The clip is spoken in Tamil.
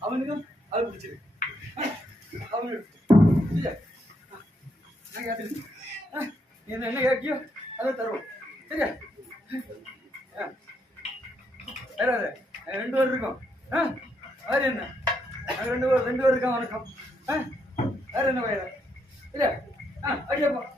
அவனுக்கும் அது பிடிச்சிரு என்ன கேட்கியோ அதை தருவோம் சரியா ரெண்டு பேர் இருக்கோம் வேறு என்ன ரெண்டு பேர் இருக்கோம் வணக்கம் வேறு என்ன வயது இல்லையா அடியாப்பா